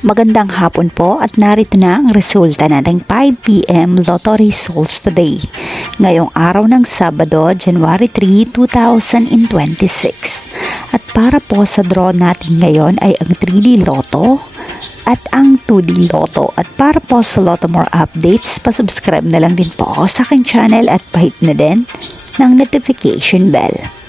Magandang hapon po at narito na ang resulta nating 5 PM Lotto results today. Ngayong araw ng Sabado, January 3, 2026. At para po sa draw natin ngayon ay ang 3D Lotto at ang 2D Lotto. At para po sa Lotto More updates, pasubscribe na lang din po ako sa aking channel at pahit na din ng notification bell.